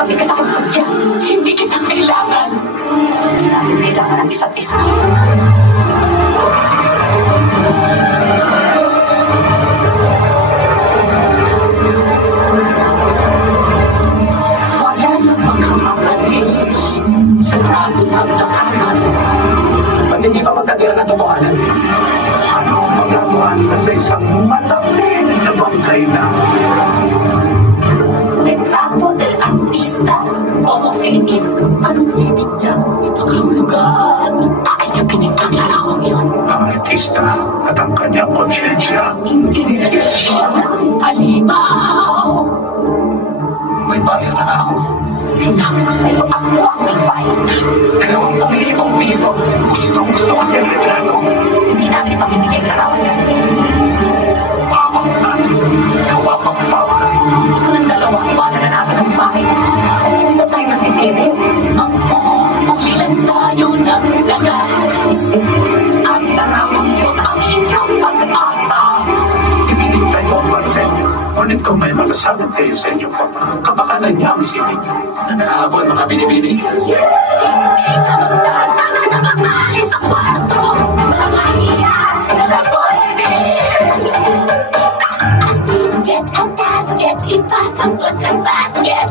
Kapit ka sa akin, Katya. Hindi kita kailangan. Hindi natin kailangan ang isa't isa. Wala nang magkakakalis. Sarado na ang tahanan. Ba't hindi pa magkatira ng totohanan? Ano ang magagawa nila sa isang malamig na bangkay na? Retrato del artista como Filipino. Anong ibig niya? Ipakahulugan. Bakit niya pinintang larawang yun? Ang artista at ang kanyang konsyensya. Halimaw! May bayan na ako. Sinabi ko sa'yo, ako ang may bayad na. 20,000 piso. Gusto ko siya retrato. Hindi namin ipamimigay larawan kahit Mawang ka. Kawawang bawa. gusto ng dalawa, iwanan na natin ang bahay. Hindi na tayo natitili. Ang huli lang tayo ng nag-aisip. Ang larawang yun ang inyong pag-asa. Ibinigay ko para sa inyo. Ngunit kung may masasagot kayo sa inyong papa, kabakalan niya ang silid niyo. Nanahabol mga binibini. Hindi ka magdadala na babae sa kwarto. Mga hiyas na boyfriend. A ticket, a basket, ipasok ko sa basket.